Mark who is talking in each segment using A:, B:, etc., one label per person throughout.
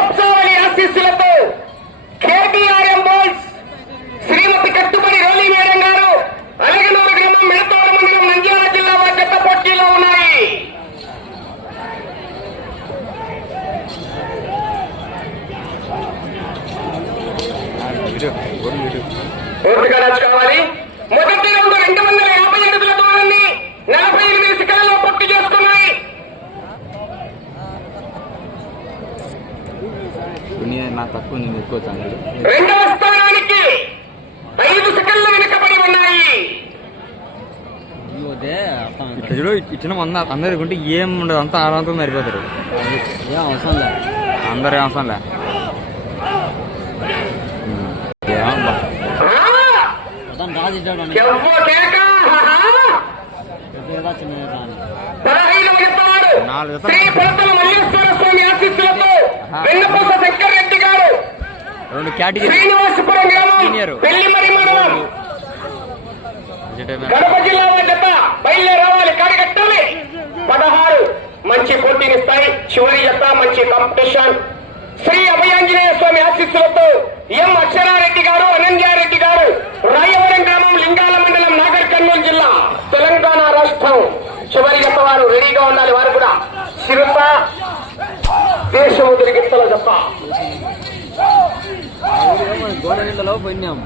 A: Opta Ali Assis Silapur పూర్తిగా కావాలి మొదటి రౌండ్ రెండు వందల యాభై దూరాన్ని నలభై ఎనిమిది సెకండ్లలో పూర్తి చేసుకున్నాయి.
B: నా తక్కువ నేను ఎక్కువ
A: రెండవ స్థానానికి ఐదు సెకండ్లు వెనుకబడి ఉన్నాయి.
B: ఇట్లా చూడు ఇచ్చిన మంద అందరికి ఉంటే ఏం ఉండదు అంతా ఏం అవసరం లే. అందరు ఏం అవసరం లే.
A: శ్రీ పొలతల మల్లేశ్వర స్వామి ఆశీస్సులతో వెన్నపూస శంకర్ రెడ్డి గారు.
B: రెండు కేటగిరీ.
A: శ్రీనివాసపురం గ్రామం
B: సీనియర్.
A: పెళ్ళిమరి మండలం.
B: వెజిటేబుల్.
A: కడప జిల్లా వారి జత బయలుదేరి రావాలి కడగట్టాలి. పదహారు. మంచి పోటీనిస్తాయి చివరి జత మంచి కాంపిటీషన్ శ్రీ అభయాంజనేయ స్వామి ఆశీస్సులతో ఎం అక్షరారెడ్డి గారు అనంద్యారెడ్డి గారు రాయవరం గ్రామం లింగాల మండలం నాగర్ కర్నూలు జిల్లా తెలంగాణ రాష్ట్రం. చివరి జత వారు రెడీగా ఉండాలి వారు కూడా. చిరుత దేశము తిరిగిత్తల జత.
C: గోడ నీళ్ళలో పోయినాం.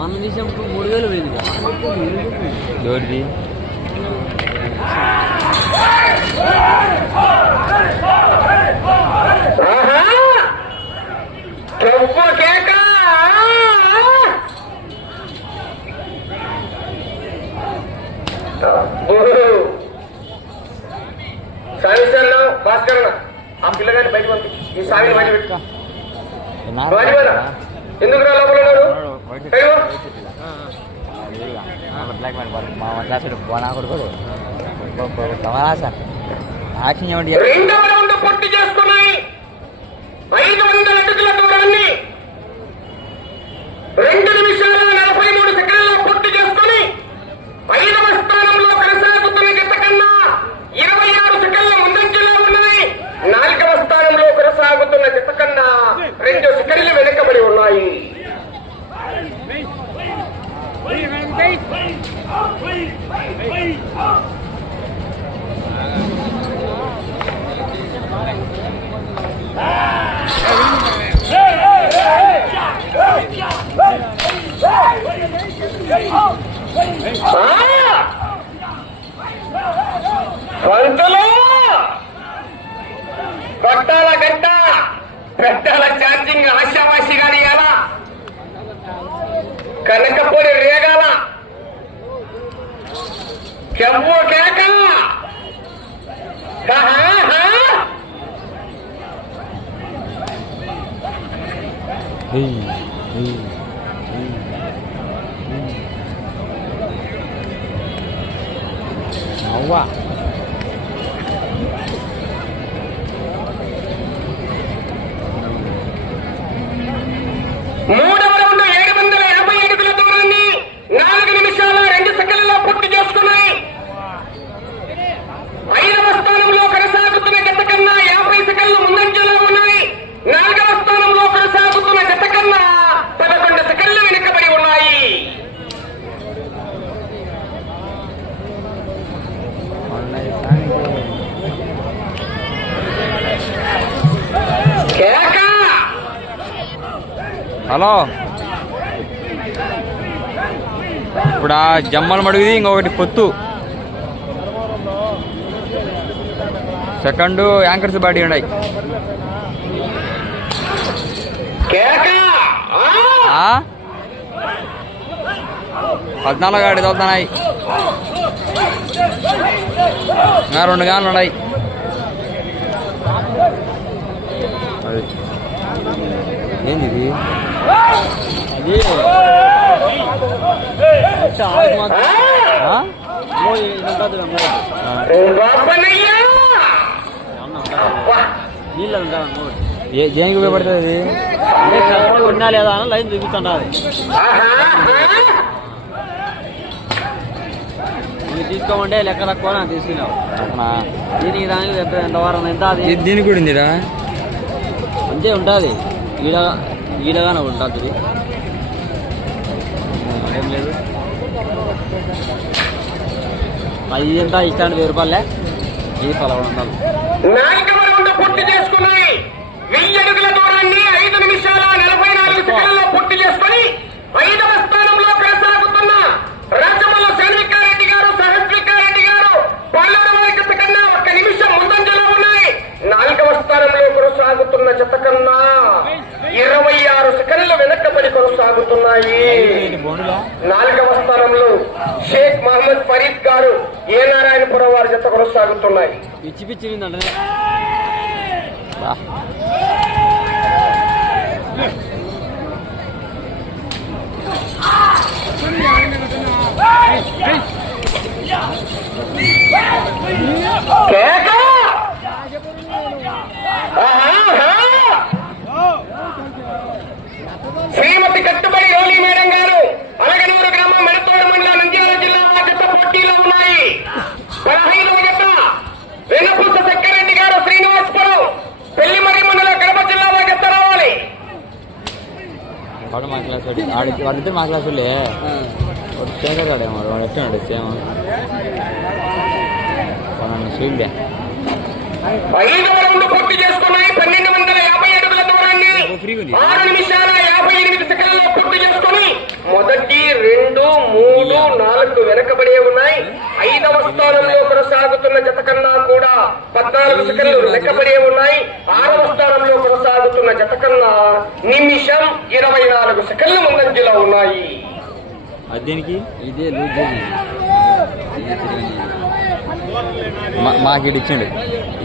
C: మనం తీసినప్పుడు మూడు వేలు పోయింది
A: señoría. ಕನಕಪುರಿ ರೇಗಾಲ ಕೆಮ್ಮು ಕೇಕ ಅವ್ವ ಮೂಡ
B: హలో. ఇప్పుడు ఆ జమ్మల మడుగుది ఇంకొకటి పొత్తు. సెకండ్ యాంకర్స్ బాడీ ఉన్నాయి? పద్నాలుగు గాడి తోలుతున్నాయి. రెండు గాన్లు ఉన్నాయి. ఏంది ఇది?
C: అది.
B: ఏ దేనికి ఉపయోగపడుతుంది అది?
C: ఉన్నా లేదా అని లైన్
A: ఆహా.
C: నువ్వు తీసుకోమంటే లెక్క తక్కువ నాకు తీసుకున్నావు? దీనికి దానికి ఎంత ఎంత వారం ఎంత అది?
B: ఇది దీనికి కూడా ఉందిరా.
C: అంతే ఉంటుంది. ఈడ ఈడగానే ఉంటుంది ఇది. ఏం లేదు. అది ఎంత ఇష్టానికి వెయ్యి రూపాయలే. ఇది పదకొండు వందలు.
A: నాలుగవ పూర్తి చేసుకున్నాయి. వెయ్యి అడుగుల దూరాన్ని ఐదు నిమిషాల నలభై నాలుగు సెకండ్లలో పూర్తి చేసుకుని ఐదవ స్థానంలో కొనసాగుతున్న రాజమల్ల సైనికారెడ్డి గారు సహస్వికారెడ్డి గారు పాలన జత కన్నా ఒక్క నిమిషం ముందంజలో ఉన్నాయి. నాలుగవ స్థానంలో కొనసాగుతున్న జత కన్నా ఇరవై ఆరు సెకండ్లు వెనక్కబడి కొనసాగుతున్నాయి. నాలుగవ స్థానంలో షేక్ మహమ్మద్ ఫరీద్ గారు ఏ నారాయణపురం వారి జత కొనసాగుతున్నాయి.
C: పిచ్చి పిచ్చి
B: వాడిద్దరు మా క్లాస్ వాళ్ళే వాడు శేఖర్ గాడేమో వాడు సేమ్ వాడు స్వీల్డే
A: ఐదవ రౌండ్ పూర్తి చేసుకున్నాయి పన్నెండు వందల యాభై అడుగుల దూరాన్ని ఆరు నిమిషాల యాభై ఎనిమిది సెకండ్లలో పూర్తి చేసుకుని మొదటి రెండు మూడు నాలుగు వెనకబడే ఉన్నాయి. ఐదవ స్థానంలో కొనసాగుతున్న జత కన్నా కూడా పద్నాలుగు సెకండ్లు వెనకబడే ఉన్నాయి. ఆరవ స్థానంలో కొనసాగుతున్న జత కన్నా నిమిషం ఇరవై నాలుగు సెకండ్లు ముందంజలో ఉన్నాయి.
C: ఇదే ఇది ఇదే
B: మాకు ఇటు ఇచ్చిండు.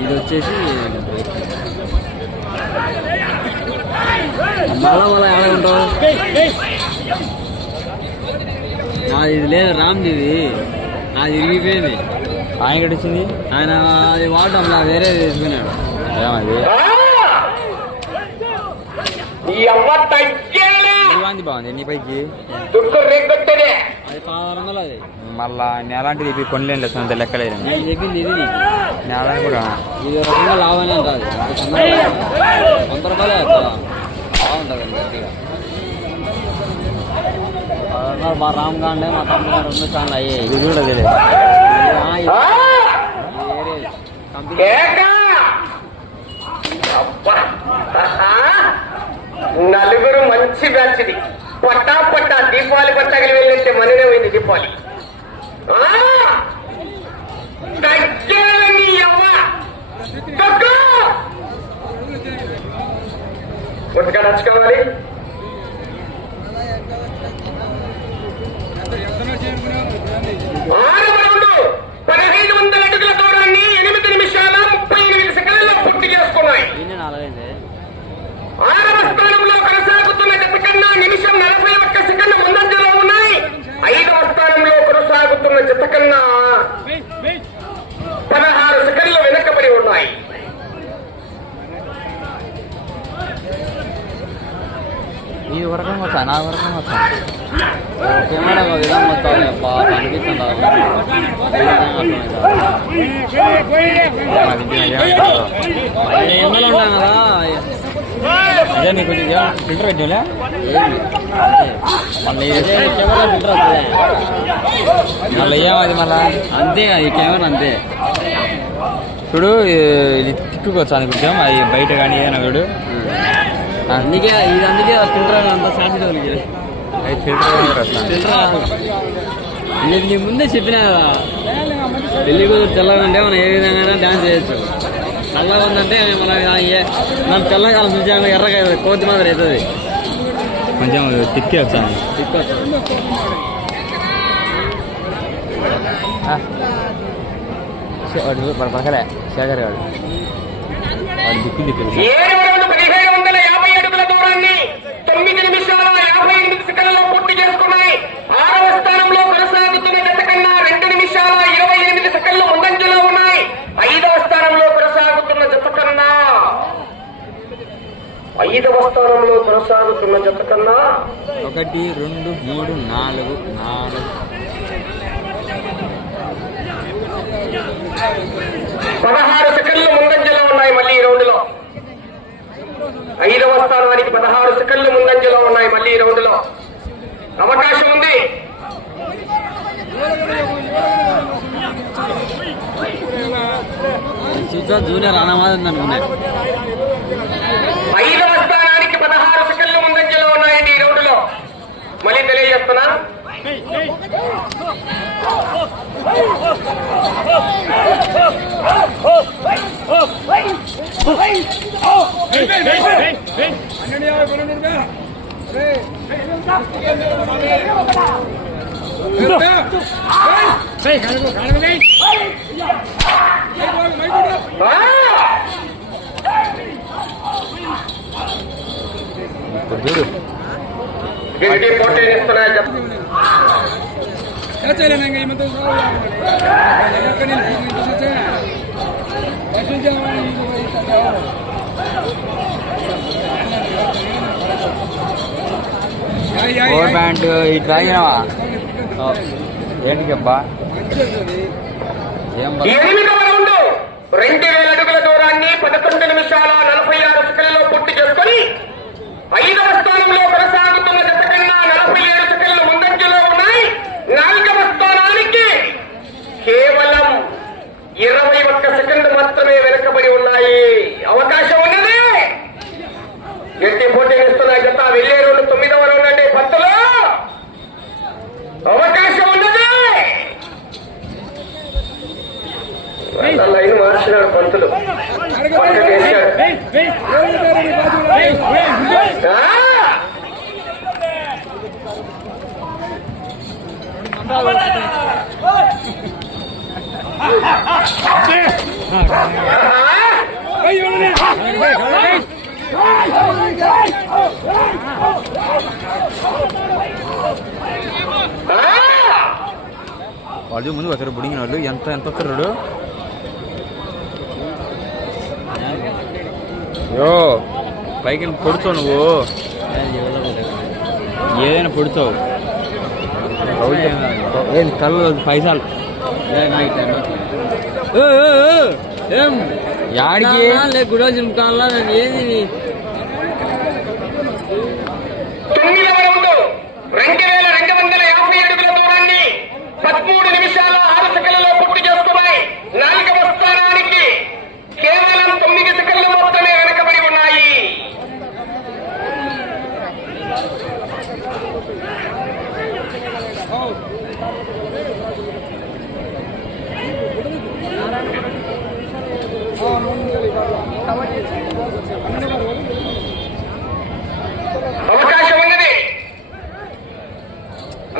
C: ఇది వచ్చేసి మళ్ళా మళ్ళా ఎలా ఉంటావు. ఇది లేదు రామ్ది ఇది. నాది ఇరిగిపోయింది.
B: ఆయన ఇటు ఇచ్చింది
C: ఆయన అది వాడటం నా వేరే తీసుకున్నాడు.
B: ఏమది?
A: తగ్గేలే.
B: బాగుంది నీ పైకి?
C: అది అది.
B: మళ్ళా నేలాంటిది ఇవి కొనలేను లేదు అంత లెక్కలేదు.
C: నేను చెప్పింది ఇది. నీకు.
B: నేల కూడా.
C: ఇది రకంగా లాభానే ఉంటుంది అది వంద రూపాయలే బాగుంటుంది పదహారు మా రామ్ గాండే మా తమ్ముడు గారు రెండు ఛానల్ అయ్యాయి.
B: ఇది కూడా తెలియదు!
A: నలుగురు మంచి బ్యాచ్ ఇది. పట్టా పట్టా దీపావళి పట్టాకలి వెళ్ళినట్టే మననే పోయింది దీపావళి! కొత్తగా నచ్చుకోవాలి ఆరవ రౌండ్ పదహైదు వందల అడుగుల దూరాన్ని ఎనిమిది నిమిషాల ముప్పై ఎనిమిది సెకండ్లలో పూర్తి చేసుకున్నాయి
C: దీన్ని నాలుగైతే
A: ఆరవ స్థానంలో కొనసాగుతున్న జత కన్నా నిమిషం నలభై ఒక్క సెకండ్ ముందంజలో ఉన్నాయి ఐదవ స్థానంలో పడుతున్న జత కన్నా పదహారు సెకండ్లు వెనకబడి ఉన్నాయి.
B: ఈ వరకు వచ్చా నా వరకు వచ్చా?
C: కెమెరా ఒక విధంగా వస్తాను అబ్బా కనిపిస్తుంది ఎండలు ఉంటాం కదా?
B: ఇదే నీకు ఫిల్టర్ పెట్టిలే మళ్ళీ
C: కెమెరా ఫిల్టర్ వస్తుంది
B: మళ్ళీ ఏమది మళ్ళా
C: అంతే ఈ కెమెరా అంతే.
B: చూడు ఇది తిప్పుకోవచ్చు అని కొంచెం అది బయట కానీ ఏదైనా చూడు.
C: అందుకే ఇది అందుకే ఫిల్టర్ అంత
B: అది ఫిల్టర్
C: నేను నీ ముందే చెప్పినా కదా. పెళ్ళి కూతురు తెల్లగా ఉంటే మనం ఏ విధంగా డాన్స్ చేయొచ్చు. చల్లగా ఉందంటే మనం మనం చూసాము ఎర్రగా కోతి మాదిరి అవుతుంది.
B: కొంచెం తిప్పి వచ్చాను
C: తిప్పొచ్చు
B: వాడు మన పక్కలే శేఖర్ గారు వాడు దిక్కు
A: కన్నా ఐదవ స్థానంలో కొనసాగుతున్న జత కన్నా
B: ఒకటి రెండు మూడు నాలుగు నాలుగు.
A: పదహారు సెకండ్లు ముందంజలో ఉన్నాయి మళ్ళీ ఈ రౌండ్లో ఐదవ స్థానానికి పదహారు సెకండ్లు ముందంజలో ఉన్నాయి మళ్ళీ ఈ రౌండ్లో అవకాశం ఉంది.
C: జూనియర్
A: ఐదవ స్థానానికి పదహారు సెకండ్లు ముందంజలో ఉన్నాయండి ఈ రౌండ్లో మళ్ళీ తెలియజేస్తున్నా. గట్టి పోటీ ఇస్తున్నాయి జత.
B: పవర్ బ్యాండ్ ఇటు రాగినవా ఏంటికి అబ్బా ఏం
A: రౌండ్. రెండు వేల అడుగుల దూరాన్ని పదకొండు నిమిషాల నలభై ఆరు సెకండ్లలో పూర్తి చేసుకొని ఐదవ స్థానంలో కొనసాగుతున్న జత కన్నా నలభై ఏడు సెకండ్లు ముందంజలో ఉన్నాయి నాలుగవ స్థానానికి కేవలం ఇరవై ఒక్క సెకండ్ మాత్రమే వెనుకబడి ఉన్నాయి. అవకాశం ఉన్నది. గట్టి పోటీ ఇస్తున్నాయి గత వెళ్ళే రెండు తొమ్మిదవ రౌండ్ అంటే పత్తులో. అవకాశం ఉన్నది. లైన్ మార్చినాడు పంతులు. పక్కకి
B: వాళ్ళు ముందు వస్తారు బుడిగిన వాళ్ళు ఎంత ఎంత వస్తారు యో పైకి పొడుచావు నువ్వు. ఏదైనా పొడుచావు కళ్ళు పైసలు.
C: ఏం
B: యాడికి?
C: లే గుడో జిమ్కాన్లా నేను ఏది ఇది?
A: తొమ్మిదవ రౌండ్. రెండు వేల రెండు వందల యాభై అడుగుల దూరాన్ని పదమూడు నిమిషాల ఆరు సెకండ్లలో పూర్తి చేసుకున్నాయి నాలుగవ స్థానానికి కేవలం తొమ్మిది సెకండ్లు మాత్రమే వెనకబడి ఉన్నాయి అవకాశం ఉన్నది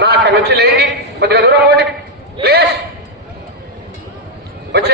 A: నా అక్కడ నుంచి లేచి కొద్దిగా దూరం పోండి లేస్. వచ్చే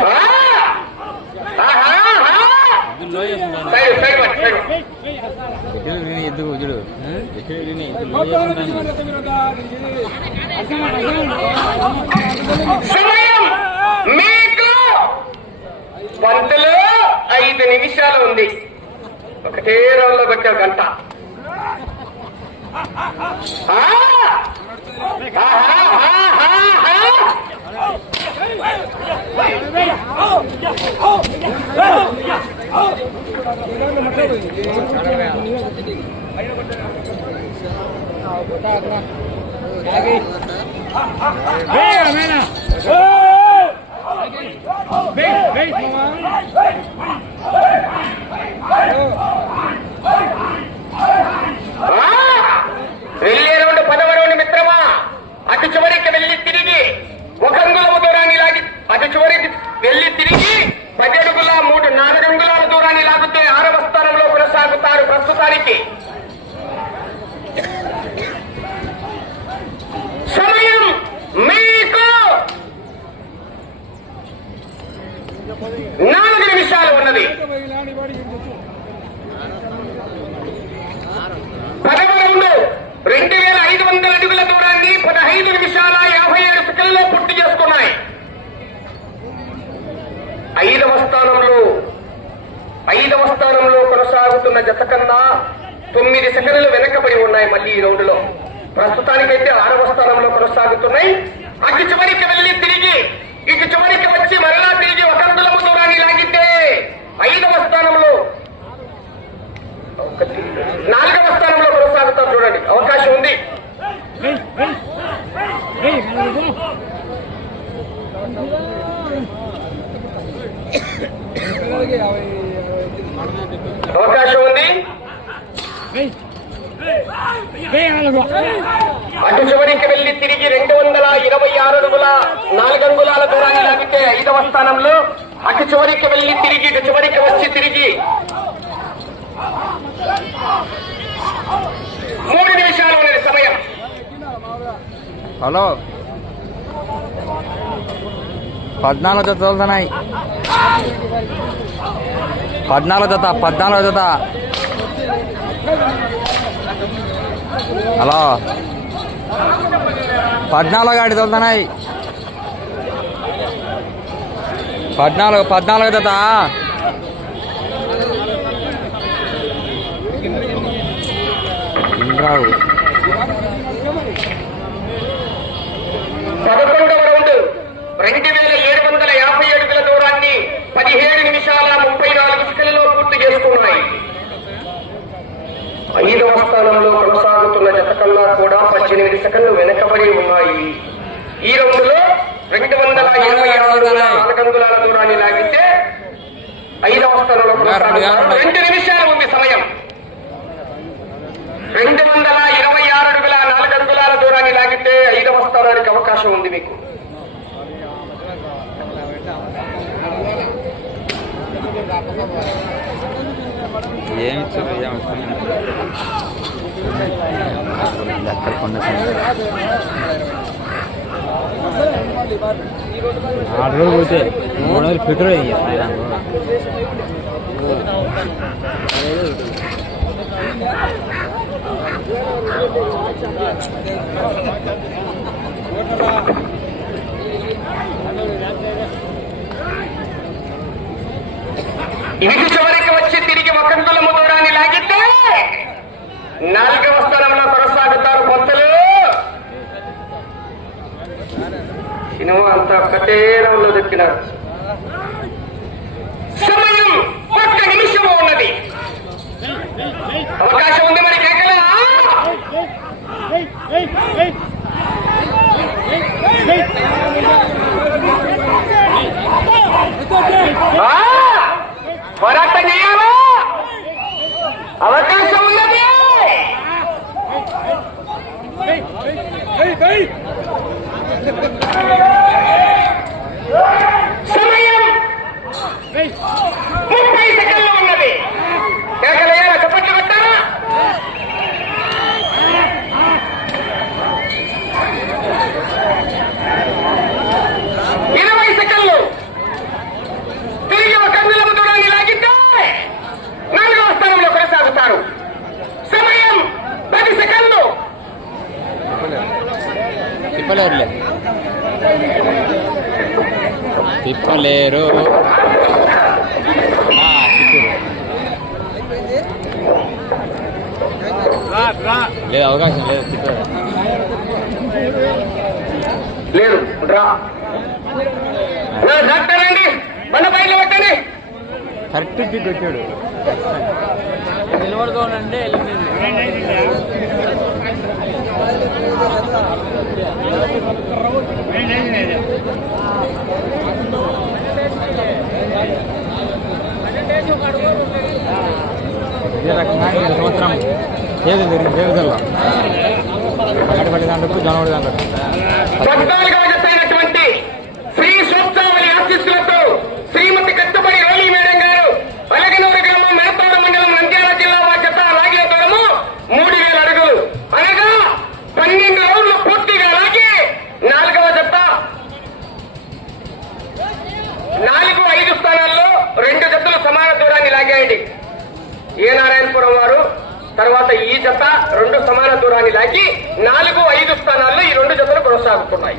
A: ఆ! ఆహా, ఆహా! సైడ్ సైడ్ పట్టు, సైడ్ పట్టు.
B: ఎక్కడ విని ఎద్దు చూడు ఎక్కడ విని
A: సమయం మీకు పంతులు ఐదు నిమిషాలు ఉంది ఒకటే రోజులో కొట్టావు గంట ఆ! ఆహా, ఆహా, ఆహా! ఆ! వెళ్ళే రౌండ్ పదవ రౌండ్ మిత్రమా అటు చివరికి వెళ్ళి తిరిగి ఒక అంగుళము దూరాన్ని లాగి అటు చివరికి వెళ్ళి తిరిగి పది అడుగుల మూడు నాలుగు అంగుళాల దూరాన్ని లాగితే ఆరవ స్థానంలో కొనసాగుతారు ప్రస్తుతానికి. సమయం మీకు నాలుగు నిమిషాలు ఉన్నది. పదవ రౌండ్ రెండు వేల ఐదు వందల అడుగుల దూరాన్ని పదహైదు నిమిషాల యాభై ఏడు సెకండ్లో పూర్తి చేసుకున్నాయి. ఐదవ స్థానంలో ఐదవ స్థానంలో కొనసాగుతున్న జత కన్నా తొమ్మిది సెకండ్లు వెనకబడి ఉన్నాయి మళ్ళీ ఈ రౌండ్లో ప్రస్తుతానికైతే ఆరవ స్థానంలో కొనసాగుతున్నాయి. అటు చివరికి వెళ్ళి తిరిగి ఇటు చివరికి వచ్చి మరలా తిరిగి ఒక అంగుళము దూరాన్ని లాగితే ఐదవ స్థానంలో ఒకటి నాలుగవ స్థానంలో కొనసాగుతారు చూడండి అవకాశం ఉంది అవకాశం ఉంది అటు చివరికి వెళ్ళి తిరిగి రెండు వందల ఇరవై ఆరు అడుగుల నాలుగు అంగుళాల దూరాన్ని లాగితే ఐదవ స్థానంలో అటు చివరికి వెళ్ళి తిరిగి ఇటు చివరికి వచ్చి తిరిగి మూడు నిమిషాలు ఉన్నది సమయం
B: హలో. పద్నాలుగు జత వెళ్తున్నాయి పద్నాలుగు జత పద్నాలుగు జత. హలో. పద్నాలుగు గాడి వెళ్తున్నాయి పద్నాలుగు పద్నాలుగు జత. ఇంద్రావు.
A: పదకొండవ రౌండ్. రెండు వేల ఏడు వందల యాభై అడుగుల దూరాన్ని పదిహేడు నిమిషాల ముప్పై నాలుగు సెకండ్లలో పూర్తి చేసుకున్నాయి ఐదవ స్థానంలో కొనసాగుతున్న జత కన్నా కూడా పద్దెనిమిది సెకండ్లు వెనకబడి ఉన్నాయి. ఈ రౌండ్లో రెండు వందల ఇరవై ఆరు నాలుగు అంగుళాల దూరాన్ని లాగితే ఐదవ స్థానంలో కొనసాగుతున్నారు రెండు నిమిషాలు ఉంది సమయం. రెండు వందల ఇరవై అంగుళాల దూరాన్ని లాగితే ఐదవ స్థానానికి అవకాశం ఉంది మీకు.
B: ఏమి ఇచ్చారు? ఏమి ఆరు రోజులు పోతే మూడు రోజులు పెట్రోల్ అయ్యాయి
A: ఇది చివరికి వచ్చి తిరిగి ఒకంతుల దూరాన్ని లాగితే నాలుగవ స్థానంలో కొనసాగుతారు పొత్తులు సినిమా అంతా ఒకటే రౌండ్లో దొక్కినారు సమయం ఒక్క నిమిషం ఉన్నది. అవకాశం ఉంది మరి కేకలా ఆ! పోరాటం చేయాలా అవకాశం ఉన్నది సమయం ముప్పై సెకండ్లు ఉన్నది కేకలయ్యారా చప్పట్లు కొట్టారా ఇరవై సెకండ్లు తిరిగి ఒక కందులకు దూరాన్ని లాగితే నాలుగవ స్థానంలో కొనసాగుతారు సమయం పది సెకండ్లు
B: తిప్పలేరులే తిప్పలేరు. లేదు అవకాశం లేదు తిప్పారు
A: లేదు డ్రా. నా
C: నిలబడుకోనంటే
A: ఇదే రకంగా ఈ సంవత్సరం ఏది జరిగింది ఏది జనవరి దాంట్లో సమాన దూరాన్ని లాగి నాలుగు ఐదు స్థానాల్లో ఈ రెండు జతలు కొనసాగుతున్నాయి.